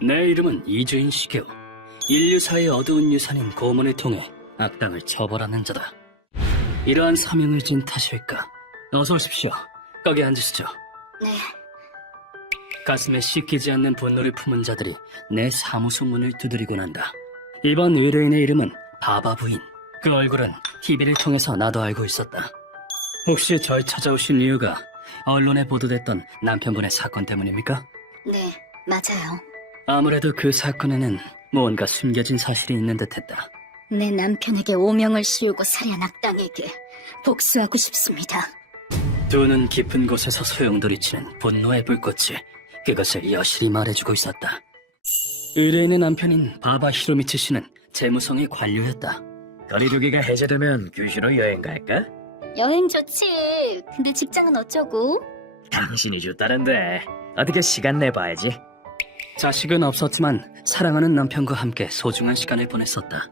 내 이름은 이주인 시계오. 인류사의 어두운 유산인 고문을 통해 악당을 처벌하는 자다. 이러한 사명을 진 탓일까? 어서 오십시오. 거기 앉으시죠. 네, 가슴에 씻기지 않는 분노를 품은 자들이 내 사무소 문을 두드리고 난다. 이번 의뢰인의 이름은 바바 부인. 그 얼굴은 TV를 통해서 나도 알고 있었다. 혹시 절 찾아오신 이유가 언론에 보도됐던 남편분의 사건 때문입니까? 네, 맞아요. 아무래도 그 사건에는 무언가 숨겨진 사실이 있는 듯했다. 내 남편에게 오명을 씌우고 살해한 악당에게 복수하고 싶습니다. 두 눈 깊은 곳에서 소용돌이치는 분노의 불꽃이 그것을 여실히 말해주고 있었다. 의뢰인의 남편인 바바 히로미츠 씨는 재무성의 관료였다. 거리두기가 해제되면 규슈로 여행 갈까? 여행 좋지. 근데 직장은 어쩌고? 당신이 줬다는데 어떻게 시간 내봐야지 자식은 없었지만 사랑하는 남편과 함께 소중한 시간을 보냈었다.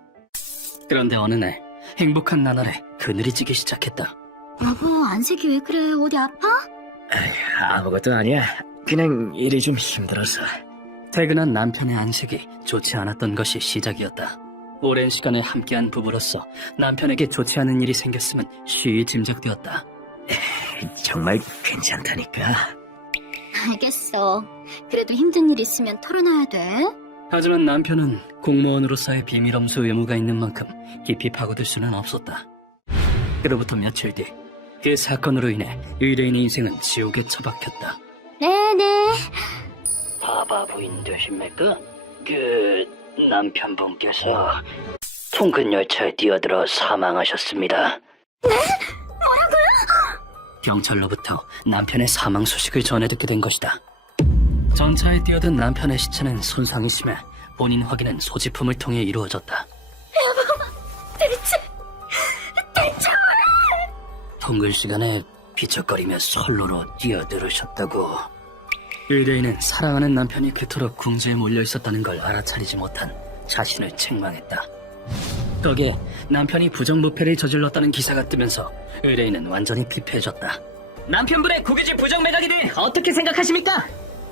그런데 어느 날 행복한 나날에 그늘이 지기 시작했다. 여보, 안색이 왜 그래? 어디 아파? 아무것도 아니야 그냥 일이 좀 힘들어서 퇴근한 남편의 안색이 좋지 않았던 것이 시작이었다. 오랜 시간을 함께한 부부로서 남편에게 좋지 않은 일이 생겼으면 쉬이 짐작되었다. 정말 괜찮다니까 알겠어. 그래도 힘든 일 있으면 털어놔야 돼. 하지만 남편은 공무원으로서의 비밀 엄수 의무가 있는 만큼 깊이 파고들 수는 없었다. 그로부터 며칠 뒤, 그 사건으로 인해 의뢰인의 인생은 지옥에 처박혔다. 네네. 바바 부인 되십니까? 그 남편분께서 통근 열차에 뛰어들어 사망하셨습니다. 네? 경찰로부터 남편의 사망 소식을 전해 듣게 된 것이다. 전차에 뛰어든 남편의 시체는 손상이 심해 본인 확인은 소지품을 통해 이루어졌다. 대체, 대체. 통근 시간에 비척거리며 선로로 뛰어들으셨다고. 의뢰인은 사랑하는 남편이 그토록 궁지에 몰려 있었다는 걸 알아차리지 못한 자신을 책망했다. 거기에 남편이 부정부패를 저질렀다는 기사가 뜨면서 의뢰인은 완전히 피폐해졌다. 남편분의 국유지 부정 매각에 대해 어떻게 생각하십니까?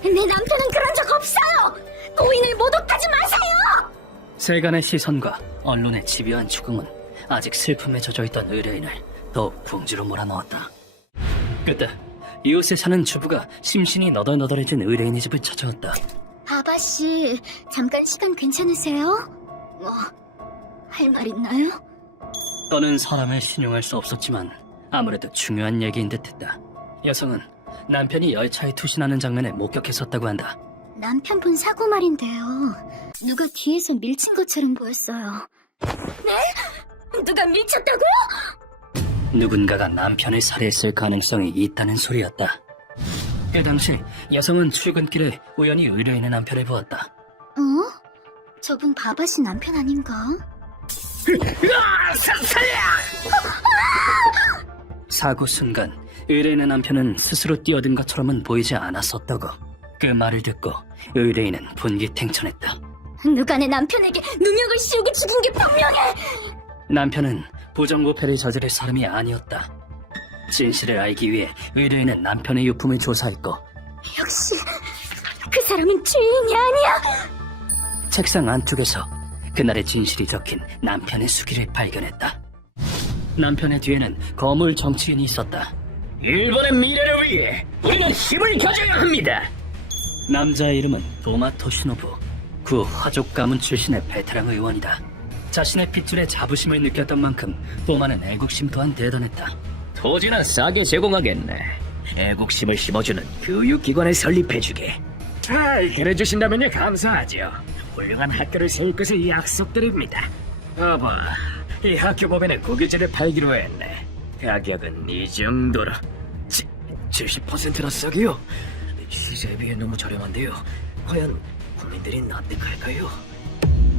내 남편은 그런 적 없어요. 고인을 모독하지 마세요. 세간의 시선과 언론의 집요한 추궁은 아직 슬픔에 젖어있던 의뢰인을 더욱 궁지로 몰아넣었다. 그때 이웃에 사는 주부가 심신이 너덜너덜해진 의뢰인의 집을 찾아왔다. 바바 씨, 잠깐 시간 괜찮으세요? 뭐, 할 말 있나요? 떠는 사람을 신용할 수 없었지만 아무래도 중요한 얘기인 듯했다. 여성은 남편이 열차에 투신하는 장면에 목격했었다고 한다. 남편분 사고 말인데요. 누가 뒤에서 밀친 것처럼 보였어요. 네? 누가 밀쳤다고요? 누군가가 남편을 살해했을 가능성이 있다는 소리였다. 그 당시 여성은 출근길에 우연히 의뢰인의 남편을 보았다. 어? 저분 바바 씨 남편 아닌가? 사고 순간 의뢰인의 남편은 스스로 뛰어든 것처럼은 보이지 않았었다고. 그 말을 듣고 의뢰인은 분기탱천했다. 누가 내 남편에게 누명을 씌우고 죽인 게 분명해! 남편은 부정부패를 저지를 사람이 아니었다. 진실을 알기 위해 의뢰인은 남편의 유품을 조사했고 역시 그 사람은 주인이 아니야! 책상 안쪽에서 그날의 진실이 적힌 남편의 수기를 발견했다. 남편의 뒤에는 거물 정치인이 있었다. 일본의 미래를 위해 우리는 힘을 가져야 합니다 남자의 이름은 도마토 시노부. 구 화족 가문 출신의 베테랑 의원이다. 자신의 핏줄에 자부심을 느꼈던 만큼 도마는 애국심 또한 대단했다. 토지는 싸게 제공하겠네 애국심을 심어주는 교육기관을 설립해주게 잘 그래주신다면요 감사하죠 훌륭한 학교를 세울 것을 약속드립니다. 여보 이 학교 법에는 국유지를 팔기로 했네. 가격은 이 정도로. 70%나 싸게요. 시세에 비해 너무 저렴한데요. 과연 국민들이 납득할까요?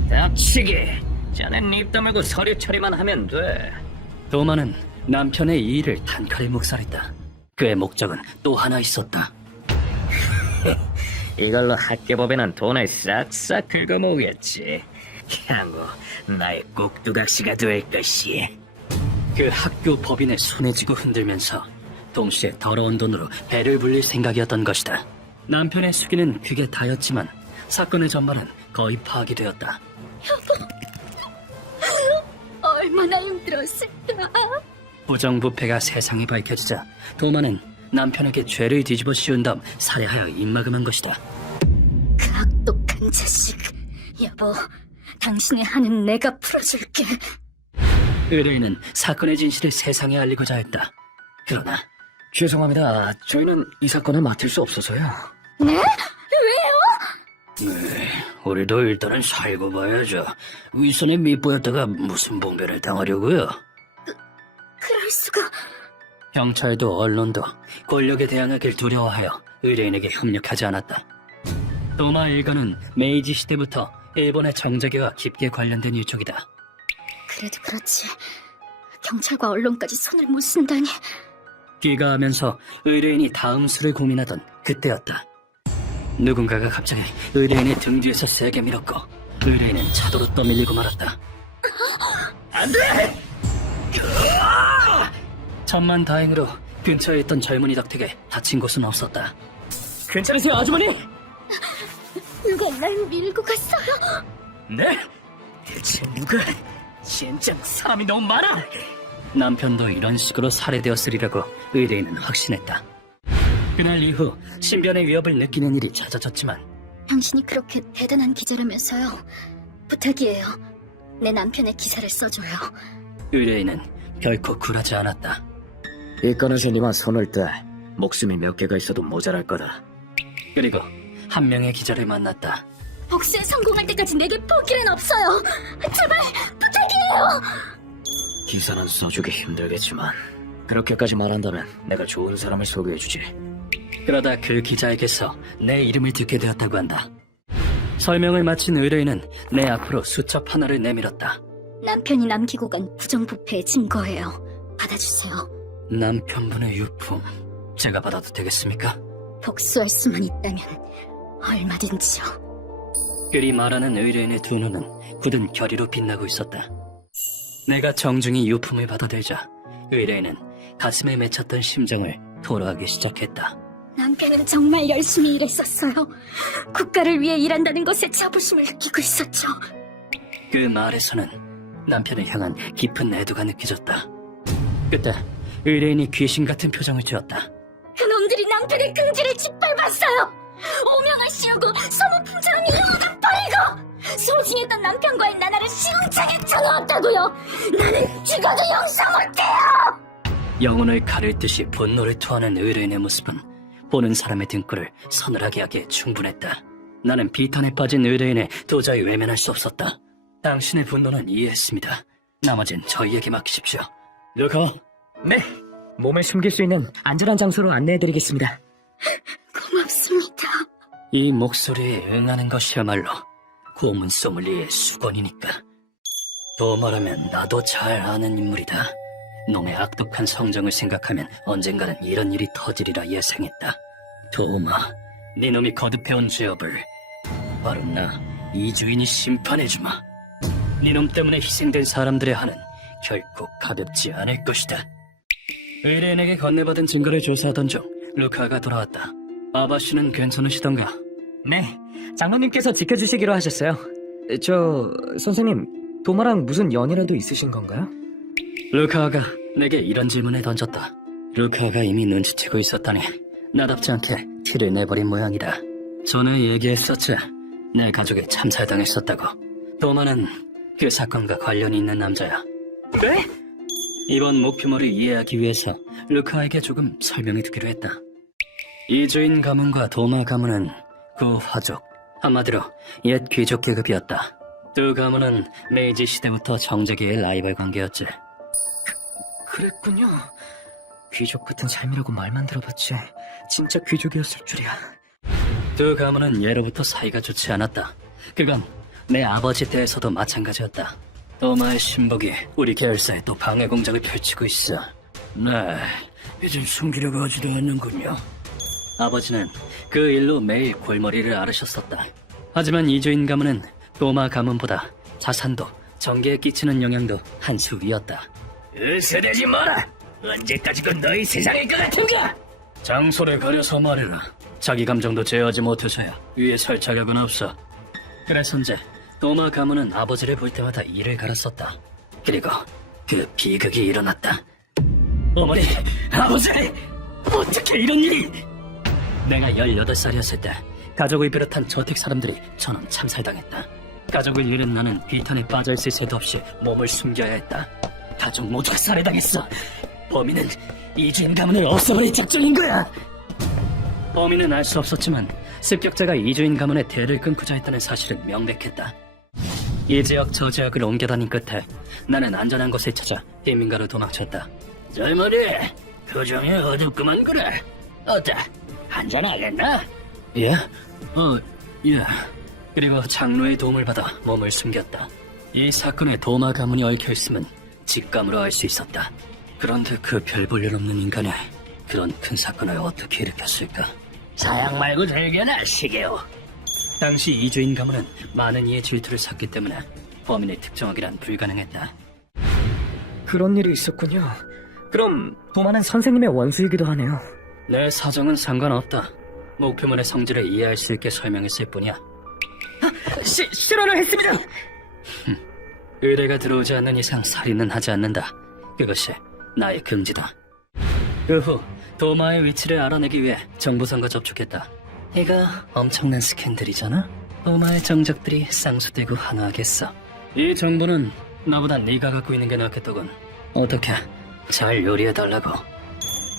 닥치게! 자넨 입 다물고 서류 처리만 하면 돼. 도마는 남편의 이 일을 단칼에 묵살했다. 그의 목적은 또 하나 있었다. 이걸로 학계법에는 돈을 싹싹 긁어모으겠지. 향후 나의 꼭두각시가 될 것이. 그 학교 법인의 손에 쥐고 흔들면서 동시에 더러운 돈으로 배를 불릴 생각이었던 것이다. 남편의 수기는 그게 다였지만 사건의 전말은 거의 파기되었다. 얼마나 힘들었을까. 부정부패가 세상에 밝혀지자 도마는 남편에게 죄를 뒤집어 씌운 다음 살해하여 입막음한 것이다. 그 악독한 자식. 여보, 당신의 한은 내가 풀어줄게. 의뢰인은 사건의 진실을 세상에 알리고자 했다. 그러나 죄송합니다. 저희는 이 사건을 맡을 수 없어서요. 네? 왜요? 우리도 일단은 살고 봐야죠. 윗선에 밑보였다가 무슨 봉변을 당하려고요? 그럴 수가. 경찰도 언론도 권력에 대항하길 두려워하여 의뢰인에게 협력하지 않았다. 도마 일가는 메이지 시대부터 일본의 정자계와 깊게 관련된 일족이다. 그래도 그렇지. 경찰과 언론까지 손을 못 쓴다니. 귀가하면서 의뢰인이 다음 수를 고민하던 그때였다. 누군가가 갑자기 의뢰인의 등 뒤에서 세게 밀었고 의뢰인은 차도로 떠밀리고 말았다. 안 돼! 천만 다행으로 근처에 있던 젊은이 덕택에 다친 곳은 없었다. 괜찮으세요, 아주머니? 누가 날 밀고 갔어요? 네? 대체 누가? 진짜 사람이 너무 많아! 남편도 이런 식으로 살해되었으리라고 의뢰인은 확신했다. 그날 이후 신변의 위협을 느끼는 일이 잦아졌지만 당신이 그렇게 대단한 기자라면서요. 부탁이에요. 내 남편의 기사를 써줘요. 의뢰인은 결코 굴하지 않았다. 이 건에서 니만 손을 떼. 목숨이 몇 개가 있어도 모자랄 거다. 그리고 한 명의 기자를 만났다. 복수에 성공할 때까지 내게 포기는 없어요. 제발 부탁이에요. 기사는 써주기 힘들겠지만 그렇게까지 말한다면 내가 좋은 사람을 소개해주지. 그러다 그 기자에게서 내 이름을 듣게 되었다고 한다. 설명을 마친 의뢰인은 내 앞으로 수첩 하나를 내밀었다. 남편이 남기고 간 부정부패의 증거예요. 받아주세요. 남편분의 유품 제가 받아도 되겠습니까? 복수할 수만 있다면 얼마든지요. 그리 말하는 의뢰인의 두 눈은 굳은 결의로 빛나고 있었다. 내가 정중히 유품을 받아들자 의뢰인은 가슴에 맺혔던 심정을 토로하기 시작했다. 남편은 정말 열심히 일했었어요. 국가를 위해 일한다는 것에 자부심을 느끼고 있었죠. 그 말에서는 남편을 향한 깊은 애도가 느껴졌다. 그때 의뢰인이 귀신 같은 표정을 지었다. 그놈들이 남편의 긍지를 짓밟았어요. 오명을 씌우고 소모품처럼 이용하다 버리고 소중했던 남편과의 나날을 시궁창에 쳐넣었다고요. 나는 죽어도 용서 못해요. 영혼을 가를 듯이 분노를 토하는 의뢰인의 모습은 보는 사람의 등골을 서늘하게 하기에 충분했다. 나는 비탄에 빠진 의뢰인에 도저히 외면할 수 없었다. 당신의 분노는 이해했습니다. 나머진 저희에게 맡기십시오. 루커, 네. 몸을 숨길 수 있는 안전한 장소로 안내해드리겠습니다. 고맙습니다. 이 목소리에 응하는 것이야말로 고문 소믈리의 수건이니까. 더 말하면 나도 잘 아는 인물이다. 놈의 악독한 성정을 생각하면 언젠가는 이런 일이 터지리라 예상했다. 도마, 네 놈이 거듭해온 죄업을 바로 나 이주인이 심판해주마. 네 놈 때문에 희생된 사람들의 한은 결코 가볍지 않을 것이다. 의뢰인에게 건네받은 증거를 조사하던 중 루카가 돌아왔다. 아바 씨는 괜찮으시던가? 네. 장로님께서 지켜주시기로 하셨어요. 저 선생님 도마랑 무슨 연이라도 있으신 건가요? 루카가 내게 이런 질문을 던졌다. 루카가 이미 눈치채고 있었다니 나답지 않게 티를 내버린 모양이다. 전에 얘기했었지. 내 가족이 참살당했었다고. 도마는 그 사건과 관련이 있는 남자야. 네? 이번 목표물을 이해하기 위해서 루카에게 조금 설명해 두기로 했다. 이주인 가문과 도마 가문은 그 화족, 한마디로 옛 귀족 계급이었다. 두 가문은 메이지 시대부터 정재계의 라이벌 관계였지. 그랬군요. 귀족 같은 삶이라고 말만 들어봤지 진짜 귀족이었을 줄이야. 두 가문은 예로부터 사이가 좋지 않았다. 그건 내 아버지 때에서도 마찬가지였다. 도마의 신복이 우리 계열사에 또 방해 공작을 펼치고 있어. 네, 이젠 숨기려고 하지도 않는군요. 아버지는 그 일로 매일 골머리를 앓으셨었다. 하지만 이주인 가문은 도마 가문보다 자산도 정계에 끼치는 영향도 한 수 위였다. 으스대지 마라! 언제까지건 너희 세상일 것 같은가? 장소를 가려서 말해라. 자기 감정도 제어하지 못해서야 위에 설 자격은 없어. 그래서 이제 도마 가문은 아버지를 볼 때마다 이를 갈았었다. 그리고 그 비극이 일어났다. 어머니, 아버지, 어떻게 이런 일이? 내가 18살이었을 때 가족을 비롯한 저택 사람들이 전원 참살당했다. 가족을 잃은 나는 비탄에 빠져있을 새도 없이 몸을 숨겨야 했다. 가족 모두가 살해당했어. 범인은 이주인 가문을 없애버릴 작정인 거야. 범인은 알 수 없었지만 습격자가 이주인 가문의 대를 끊고자 했다는 사실은 명백했다. 이 지역 저 지역을 옮겨 다닌 끝에 나는 안전한 곳을 찾아 빈민가로 도망쳤다. 젊은이, 그 중에 어둡구만 그래. 어때? 한잔 하겠나? 예? 어, 예. 그리고 장로의 도움을 받아 몸을 숨겼다. 이 사건에 도마 가문이 얽혀 있음은 직감으로 알 수 있었다. 그런데 그 별볼일 없는 인간이 그런 큰 사건을 어떻게 일으켰을까? 사양 말고 즐겨라, 시게오. 당시 이주인 가문은 많은 이의 질투를 샀기 때문에 범인을 특정하기란 불가능했다. 그런 일이 있었군요. 그럼 도마는 선생님의 원수이기도 하네요. 내 사정은 상관없다. 목표물의 성질을 이해할 수 있게 설명했을 뿐이야. 시, 실언을 했습니다! 의뢰가 들어오지 않는 이상 살인은 하지 않는다. 그것이 나의 금지다. 그 후 도마의 위치를 알아내기 위해 정보선과 접촉했다. 이거 엄청난 스캔들이잖아? 도마의 정적들이 쌍수되고 환호하겠어. 이 정보는 나보다 네가 갖고 있는 게 낫겠더군. 어떻게 잘 요리해달라고.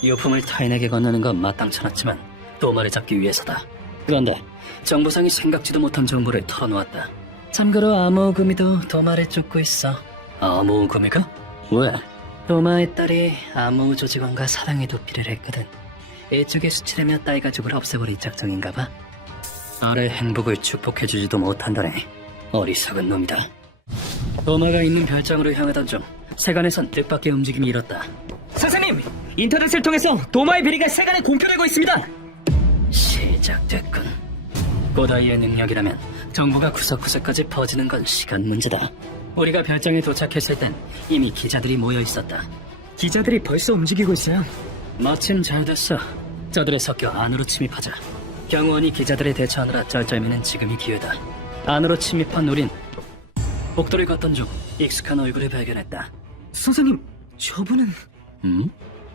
유품을 타인에게 건너는 건 마땅찮았지만 도마를 잡기 위해서다. 그런데 정보상이 생각지도 못한 정보를 털어놓았다. 참고로 암호구미도 도마를 쫓고 있어. 암호구미가? 왜? 도마의 딸이 암호 조직원과 사랑의 도피를 했거든. 이쪽에 수치되며 딸 가족을 없애버릴 작정인가 봐. 딸의 행복을 축복해주지도 못한다네. 어리석은 놈이다. 도마가 있는 별장으로 향하던 중 세간에선 뜻밖의 움직임이 일었다. 선생님! 인터넷을 통해서 도마의 비리가 세간에 공표되고 있습니다! 시작됐군. 고다이의 능력이라면 정보가 구석구석까지 퍼지는 건 시간 문제다. 우리가 별장에 도착했을 땐 이미 기자들이 모여 있었다. 기자들이 벌써 움직이고 있어요. 마침 잘 됐어. 저들에 섞여 안으로 침입하자. 경호원이 기자들에 대처하느라 쩔쩔매는 지금이 기회다. 안으로 침입한 우린 복도를 걷던 중 익숙한 얼굴을 발견했다. 선생님, 저분은... 음?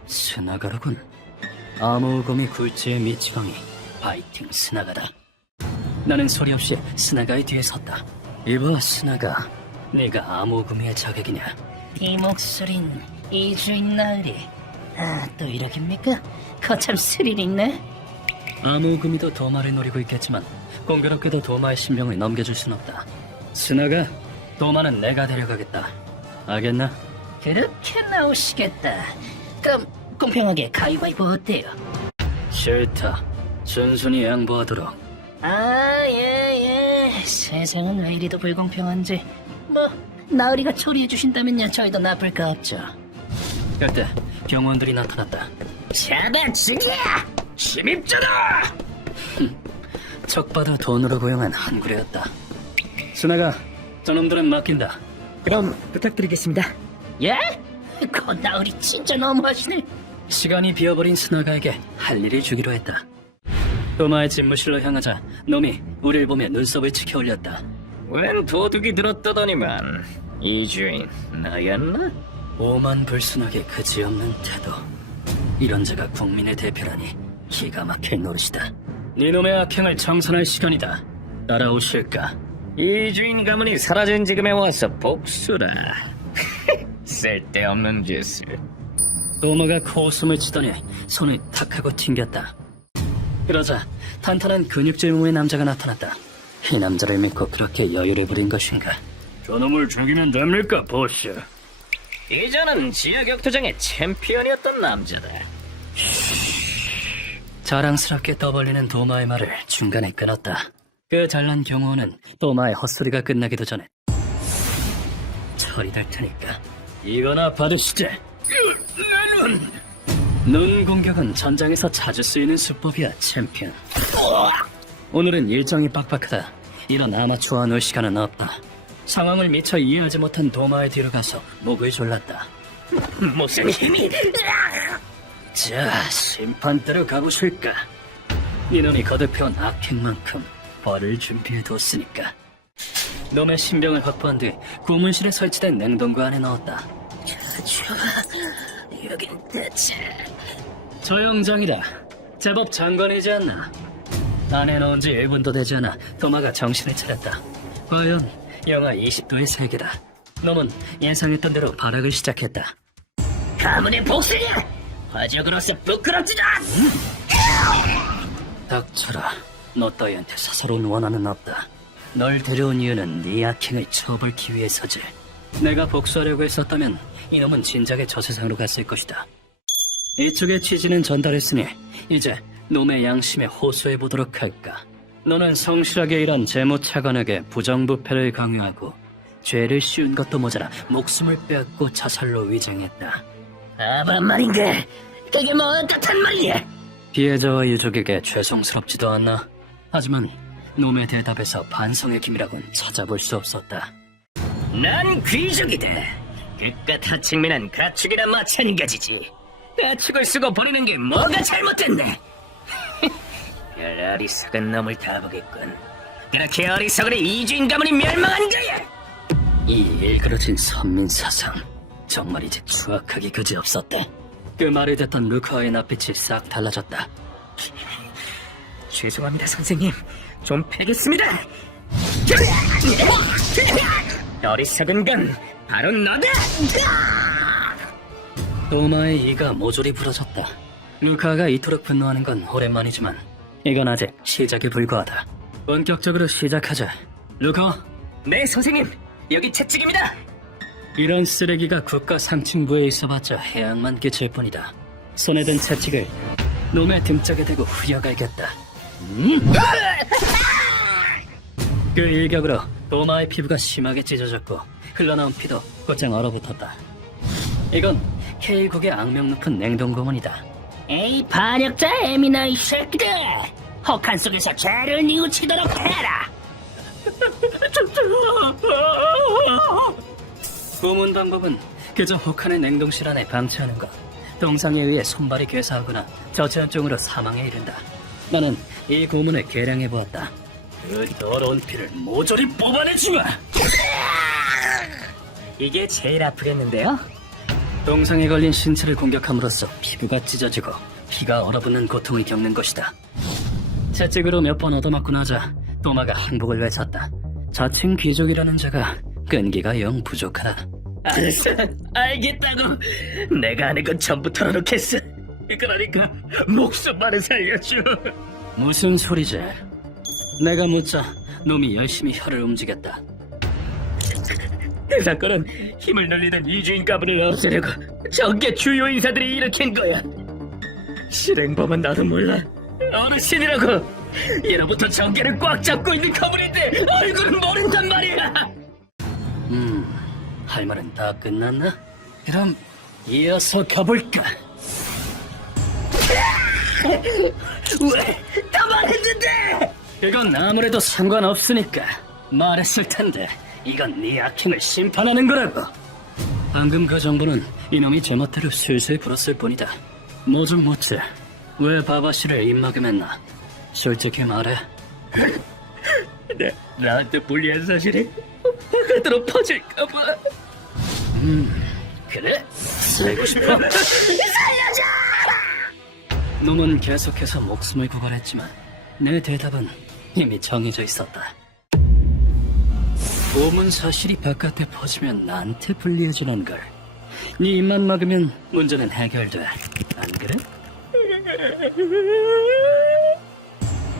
스나가로군. 암호검이 굴지의 미치광이 파이팅 스나가다. 나는 소리 없이 스나가의 뒤에 섰다. 이봐 스나가, 네가 암호금의 자격이냐? 이 목소린 이주인 나으리 아, 또 이러깁니까? 거참 스릴 있네 암호금이도 도마를 노리고 있겠지만 공교롭게도 도마의 신병을 넘겨줄 순 없다. 스나가, 도마는 내가 데려가겠다. 알겠나? 그렇게 나오시겠다 그럼 공평하게 가위바위보 어때요? 싫다. 순순히 양보하도록. 아 예 예 세상은 왜 이리도 불공평한지 뭐 나으리가 처리해주신다면야 저희도 나쁠 거 없죠 그때 경호원들이 나타났다. 잡아 죽여! 침입자다! 적받아 돈으로 고용한 한구레였다. 스나가, 저놈들은 맡긴다. 그럼 부탁드리겠습니다. 예? 그 나으리 진짜 너무하시네 시간이 비어버린 스나가에게 할 일을 주기로 했다. 도마의 집무실로 향하자 놈이 우리를 보며 눈썹을 치켜 올렸다. 웬 도둑이 들었다더니만 이 주인 나였나? 오만 불순하게 그지없는 태도. 이런 자가 국민의 대표라니 기가 막힐 노릇이다. 네놈의 악행을 청산할 시간이다. 따라오실까? 이주인 가문이 사라진 지금에 와서 복수라. 쓸데없는 짓을. 도마가 코웃음을 치더니 손을 탁 하고 튕겼다. 그러자 탄탄한 근육질 몸의 남자가 나타났다. 이 남자를 믿고 그렇게 여유를 부린 것인가? 저놈을 죽이면 됩니까, 보스? 이전은 지하 격투장의 챔피언이었던 남자다. 자랑스럽게 떠벌리는 도마의 말을 중간에 끊었다. 그 잘난 경호원은 도마의 헛소리가 끝나기도 전에 처리될 테니까 이거나 받으시지. 내눈 눈 공격은 전장에서 자주 쓰이는 수법이야, 챔피언. 오늘은 일정이 빡빡하다. 이런 아마추어와 놀 시간은 없다. 상황을 미처 이해하지 못한 도마의 뒤로 가서 목을 졸랐다. 무슨 힘이? 자, 심판대로 가보실까? 니놈이 거듭해온 악행만큼 벌을 준비해뒀으니까. 놈의 신병을 확보한 뒤 고문실에 설치된 냉동고 안에 넣었다. 좋아. 여긴 대체. 조영장이다. 제법 장관이지 않나? 안에 넣은 지 1분도 되지 않아 도마가 정신을 차렸다. 과연 영하 20도의 세계다. 놈은 예상했던 대로 발악을 시작했다. 가문의 복수냐? 화적으로서 부끄럽지도 않. 닥쳐라. 너 따위한테 사사로운 원한은 없다. 널 데려온 이유는 네 악행을 처벌기 위해서지. 내가 복수하려고 했었다면 이놈은 진작에 저 세상으로 갔을 것이다. 이쪽의 취지는 전달했으니 이제 놈의 양심에 호소해 보도록 할까. 너는 성실하게 일한 재무차관에게 부정부패를 강요하고 죄를 씌운 것도 모자라 목숨을 빼앗고 자살로 위장했다. 아반 말인가? 그게 뭐 어떻단 말이야? 피해자와 유족에게 죄송스럽지도 않나. 하지만 놈의 대답에서 반성의 기미라곤 찾아볼 수 없었다. 난 귀족이다. 그깟 하층민한 가축이나 마찬가지지. 가축을 쓰고 버리는 게 뭐가 잘못됐네. 별 어리석은 놈을 다 보겠군. 그렇게 어리석으니 이주인 가문이 멸망한 거야. 이 일그러진 선민 사상 정말 이제 추악하기 그지없었다. 그 말을 듣던 루카와의 낯빛이 싹 달라졌다. 죄송합니다, 선생님. 좀 패겠습니다. 어리석은 건 바로 너다. 도마의 이가 모조리 부러졌다. 루카가 이토록 분노하는 건 오랜만이지만 이건 아직 시작에 불과하다. 본격적으로 시작하자. 루카, 네 선생님 여기 채찍입니다. 이런 쓰레기가 국가 상층부에 있어봤자 해악만 끼칠 뿐이다. 손에 든 채찍을 놈의 등짝에 대고 후려갈겼다. 음! 그 일격으로 도마의 피부가 심하게 찢어졌고 흘러나온 피도 곧장 얼어붙었다. 이건 K국의 악명 높은 냉동 고문이다. 에이 반역자 에미나 이 새끼들. 혹한 속에서 죄를 뉘우치도록 해라. 고문 방법은 그저 혹한의 냉동실 안에 방치하는 것. 동상에 의해 손발이 괴사하거나 저체온증으로 사망에 이른다. 나는 이 고문을 계량해 보았다. 그 더러운 피를 모조리 뽑아내주마! 이게 제일 아프겠는데요? 동상에 걸린 신체를 공격함으로써 피부가 찢어지고 피가 얼어붙는 고통을 겪는 것이다. 채찍으로 몇 번 얻어맞고 나자 도마가 항복을 외쳤다. 자칭 귀족이라는 자가 끈기가 영 부족하다. 알았어, 알겠다고. 내가 하는 건 전부 털어놓겠어. 그러니까 목숨만은 살려줘. 무슨 소리지? 내가 묻자 놈이 열심히 혀를 움직였다. 그 사건은 힘을 늘리던 이주인 가문을 없애려고 정계 주요 인사들이 일으킨 거야. 실행범은 나도 몰라. 어르신이라고. 예로부터 정계를 꽉 잡고 있는 가문인데 얼굴은 모른단 말이야. 음, 할 말은 다 끝났나? 그럼 이어서 가볼까? 왜? 다 말했는데. 그건 아무래도 상관없으니까 말했을 텐데 이건 네 악행을 심판하는 거라고. 방금 그 정보는 이놈이 제멋대로 슬슬 불었을 뿐이다. 뭐좀 묻지. 왜 바바씨를 입막음했나? 솔직히 말해. 나, 나한테 불리한 사실이 바깥으로 퍼질까봐. 그래? 살고 싶어? 놈은 계속해서 목숨을 구걸했지만 내 대답은 이미 정해져 있었다. 고문 사실이 바깥에 퍼지면 나한테 불리해지는 걸. 네 입만 막으면 문제는 해결돼. 안 그래?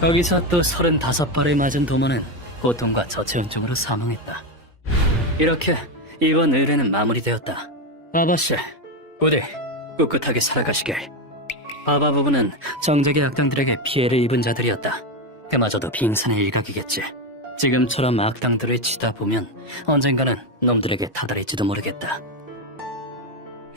거기서 또 서른다섯 발을 맞은 도마는 고통과 저체온증으로 사망했다. 이렇게 이번 의뢰는 마무리되었다. 아바씨, 부디 꿋꿋하게 살아가시길. 바바 부부는 정적의 악당들에게 피해를 입은 자들이었다. 그마저도 빙산의 일각이겠지. 지금처럼 악당들을 치다 보면 언젠가는 놈들에게 다다릴지도 모르겠다.